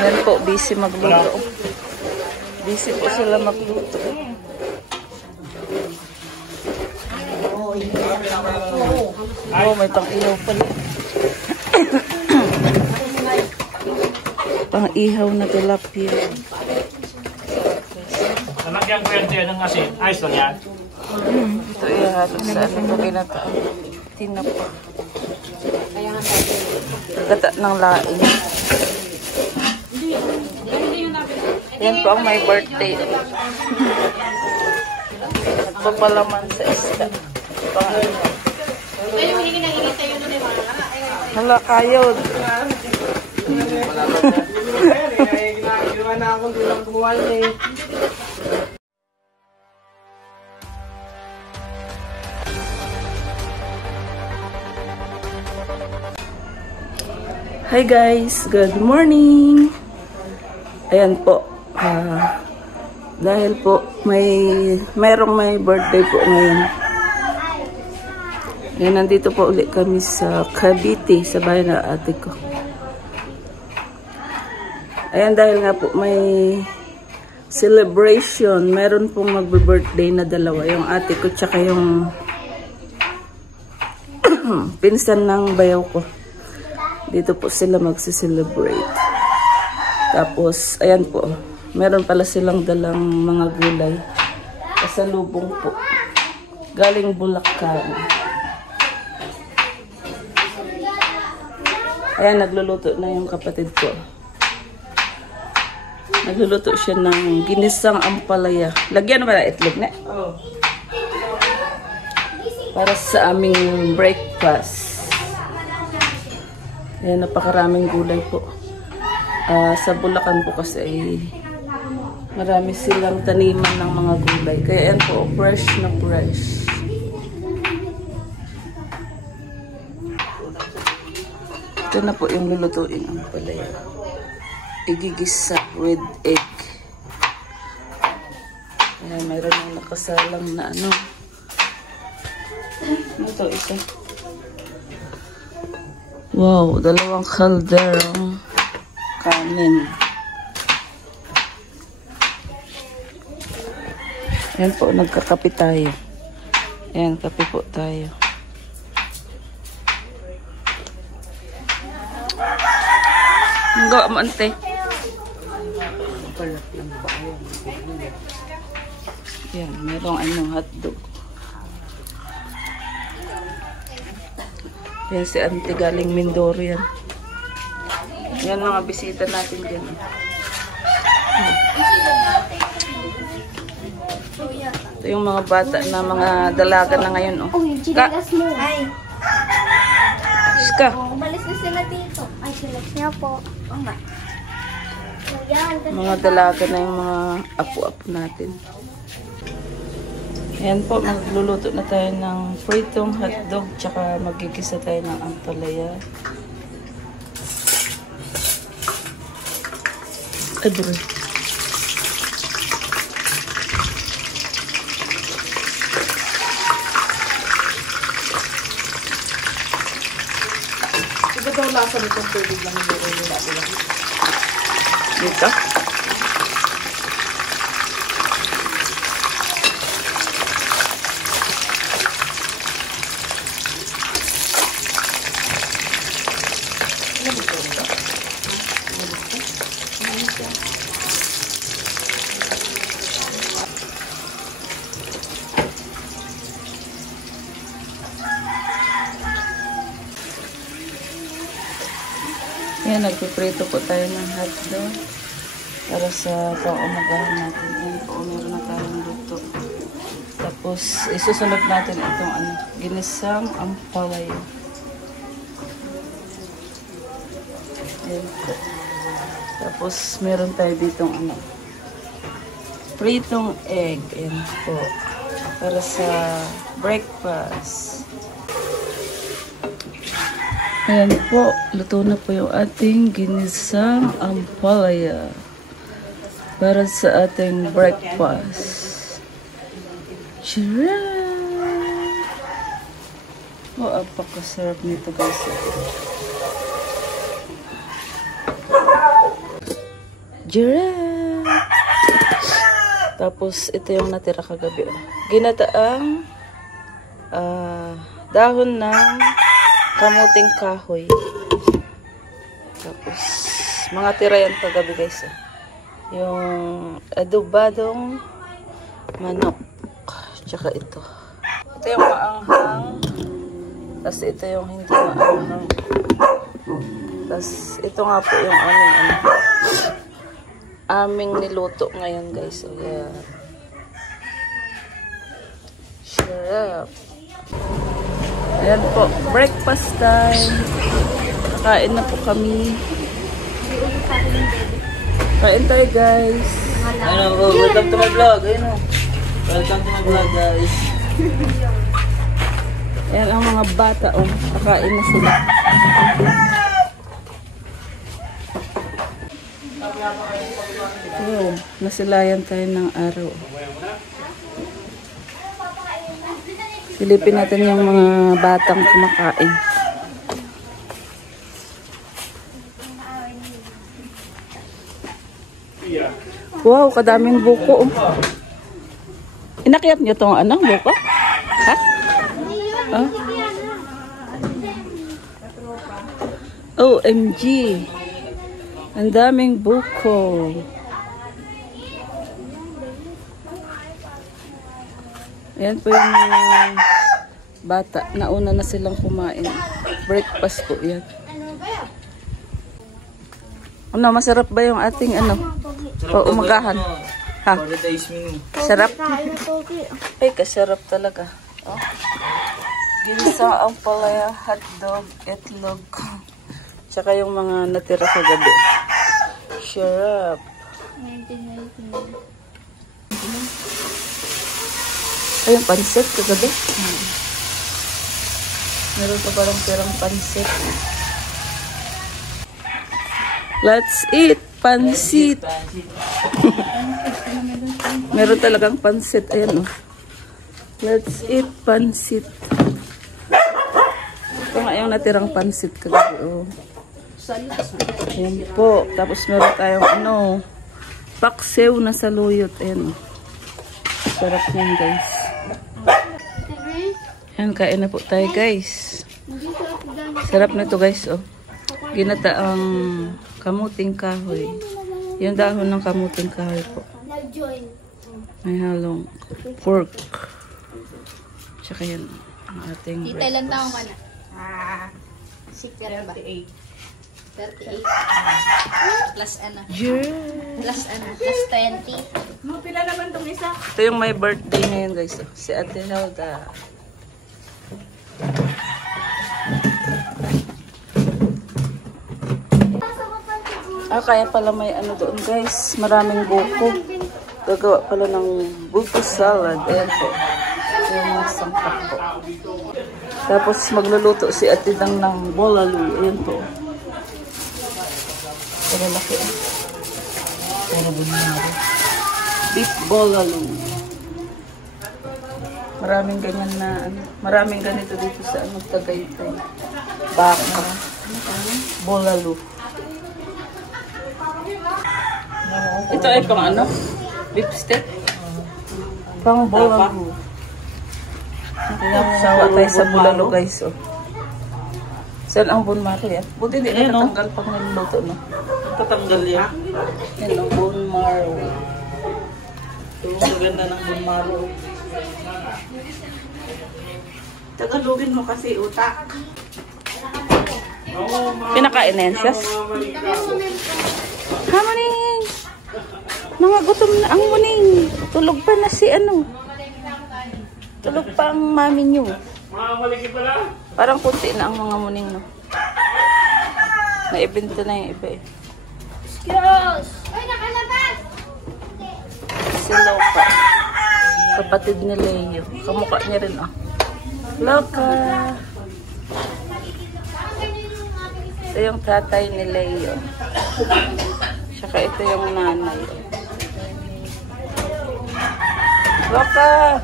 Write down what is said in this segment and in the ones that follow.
Yan po, busy magluto. Busy po sila magluto. Oh, may pang-ihaw pala. Pang-ihaw na tilapia. Nalagyan ko yan ng asin. Ayos lang yan. Ito ihahalos sa ano po ginataon. Tinapa. Gata ng laing. Yan po ang my birthday. Nagpapalaman sa isda. Pang-ihaw. Hala, kayod. Hi guys, good morning. Ayan po. Dahil po mayroong may birthday po ngayon. Ayan, nandito po ulit kami sa Cavite, sa bahay na ate ko. Ayan, dahil nga po may celebration, meron pong magbe-birthday na dalawa. Yung ate ko tsaka yung pinsan ng bayaw ko. Dito po sila magse-celebrate. Tapos, ayan po, meron pala silang dalang mga gulay. Pasalubong po. Galing Bulacan. Ayan, nagluluto na yung kapatid ko. Nagluluto siya ng ginisang ampalaya. Lagyan mo na itlog na. Oh. Para sa aming breakfast. Ayan, napakaraming gulay po. Sa Bulacan po kasi ay marami silang taniman ng mga gulay. Kaya ayan po, fresh na fresh. Ito na po yung lulutuin ang palaya. Igigisa with egg. Ayan, mayroon yung nakasalang na ano. Ito, isa. Wow, dalawang kalderong kanin. Ayan po, nagkakape tayo. Ayan, kape po tayo. Gawa mo, ante. Yan, merong anong hotdog. Yan si ante galing Mindoro yan. Yan mga bisita natin dyan. Ito yung mga bata na mga dalaga na ngayon. Oh, chinelas mo. Ay. Ska. Umalis na sila dito. Ay, chinelas niya po. Mga dalaga na yung mga apo-apo natin. Ayan po, magluluto na tayo ng pritong hotdog, tsaka magigisa tayo ng ampalaya. Ay, bro. Ito daw lasa nitong tubig lang niluluto natin. Dito? Ayan, nagpiprito po tayo ng hotdog para sa pang-umagahan natin. Ayan po, meron na tayong luto. Tapos, isusunod natin itong ginisang ampalaya. Ayan po. Tapos, meron tayo ditong pritong egg. Ayan po. Para sa breakfast. Ayan po, luto na po yung ating ginisang ampalaya para sa ating breakfast. Charan! Oh, apakasarap nito guys. Giraffe! Tapos, ito yung natira kagabi. Ginataang dahon ng kamuting kahoy. Tapos, mga tira yan kagabi guys. Yung adobadong manok. Tsaka ito. Ito yung maanghang. Tapos, ito yung hindi maanghang. Tapos, ito nga po yung aming niluto ngayon guys. So, yeah. Sarap. Ayan po. Breakfast time. Nakain na po kami. Kain tayo guys. Welcome to my vlog. Ayun o. Welcome to my vlog guys. Ayan ang mga bata. Nakain na sila. So, nasilayan tayo ng araw. Silipin natin yung mga batang kumakain. Wow, kadaming buko. Inakyat nyo itong buko? Ha? Oh. OMG. Ang daming buko. Ayan po yung bata. Nauna na silang kumain. Breakfast po yan. Masarap ba yung ating umagahan? Ha? Sarap? Ay, kasarap talaga. Oh. Ginisa ang palaya, hotdog, itlog. Tsaka yung mga natira kagabi. Sarap. Ay, yung pansit kagabi. Meron pa parang tirang pansit. Let's eat pansit. Meron talagang pansit. Ayan o. Let's eat pansit. Ito nga yung natirang pansit kagabi. Oh. Ayan po. Tapos meron tayong paksiw na saluyot. Ayan o. Sarap yan guys. Ayan, kain na po tayo guys. Sarap na ito guys. Oh. Ginataang kamuting kahoy. Yung dahon ng kamuting kahoy po. May halong pork. Tsaka yan ang ating breakfast. Tita, ilang taong ka na? 38. 38. Plus ano? Plus ano? Plus 20. Pila naman itong isa. Ito yung my birthday ngayon guys. Oh. Si Ate Helda. Kaya pala may doon guys. Maraming buko. Gagawa pala ng buko salad. Ayan po. Yung mga sangkap po. Tapos magluluto si Ate Dang ng bolalu. Ayan po. Pero laki. Pero bunyari. Beef bolalu. Maraming ganyan na maraming ganito dito sa Tagaytay. Baka. Bolalu. Ito ay pang beef steak. Pang bolalu. Sawa tayo sa bulalo guys. Oh. Saan ang bone marrow yan? Buti hindi na natanggal pag niluluto. No? Tatanggal yan. Yan ang bone marrow. Ito, maganda ng bone marrow. Tagalogin mo kasi utak. Pinakain na yan, sis? Hamuning! Mga gutom na ang muning. Tulog pa na si Tulog pa ang mami nyo. Parang kunti na ang mga muning, no? Naibenta na yung iba eh. Excuse! Ay, nakalabas! Si Loka. Kapatid ni Leo. Kamukha niya rin, Loka! Ito yung tatay ni Leo. Tsaka ito yung nanay. Loka!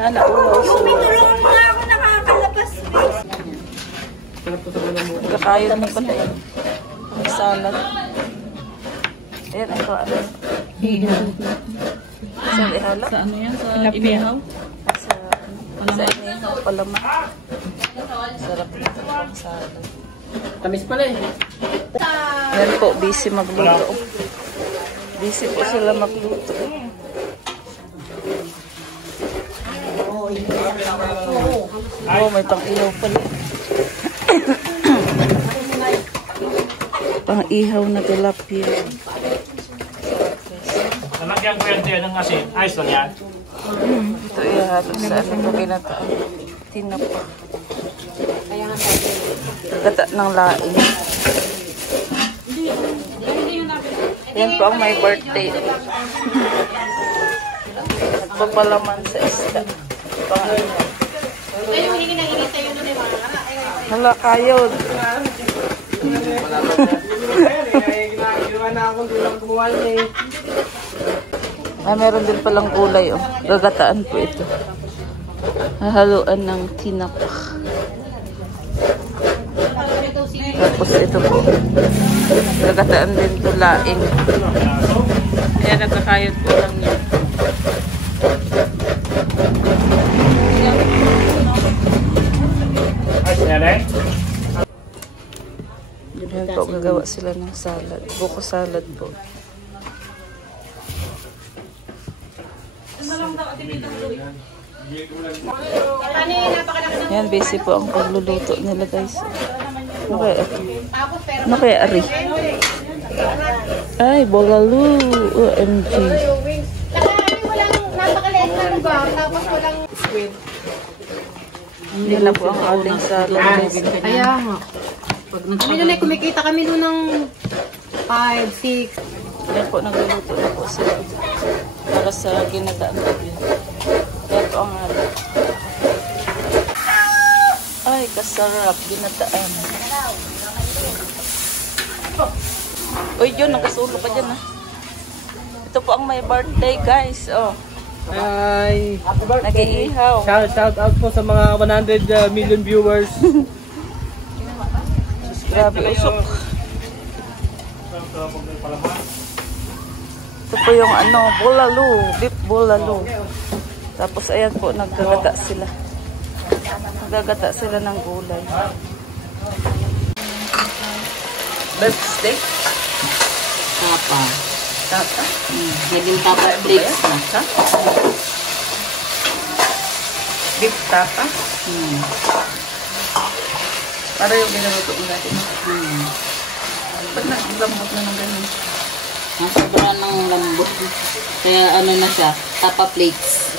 Naulaw siya. Tulungan mo nga ako nakakalabas. Nagkakayod na pala yun. Salad. Ayan, ito ano. Saan ihala? Sa ano yan? Sa inihaw? Sa inihaw, palaman. Sarap nito pang salad. Tamis pala eh. Ayan po, busy magluto. Busy po sila magluto. Oh, may pang-ihaw pala. Pang-ihaw na tilapia. Lalagyan ko yan ng asin. Ayos lang yan. Ito ihalo sa ano ito ginataan. Tinapa. Gata ng laing. Yan po ang may birthday. Nagpapalaman sa isda. Pang-ihaw. Hala kayo. Meron din palang gulay. Oh. Gagataan po ito. Hahaluan ng tinapak. Tapos ito po. Gagataan din ito laing. Kaya nakakayot po lang yan. Ayos yan eh. Yan po, gagawa sila ng salad. Buko salad po. Yan, busy po ang pagluluto nila guys. Ano kaya ito? Ano kaya ari? Ay, bolalu. OMG. Walang napakaliit na lugar, tapos walang... Yan na po ang ating salad guys. Kaya nga. Kami doon ay kumikita kami doon ng 5, 6. Yan po, nagluluto na po sila. Para sa ginataan po yun. Yan po ang halap. Ay, kasarap. Ginataan. Uy, yun, nakasulo ka dyan, ha. Ito po ang may birthday, guys. Oh, Ay, nag-iihaw. shout out po sa mga 100 million viewers. Grabe, usok. Ito po yung ano, bolalu. Beef bolalu. Tapos, ayan po, naggagata sila. Naggagata sila ng gulay. Beef steak. Tapa. Tata. Naging tapa flakes na. Ha? Beef tapa. Para yung ginagawa natin. Ba't naglambot na ng ganyan? Sobrang ng lambot. Kaya ano na siya, tapa flakes.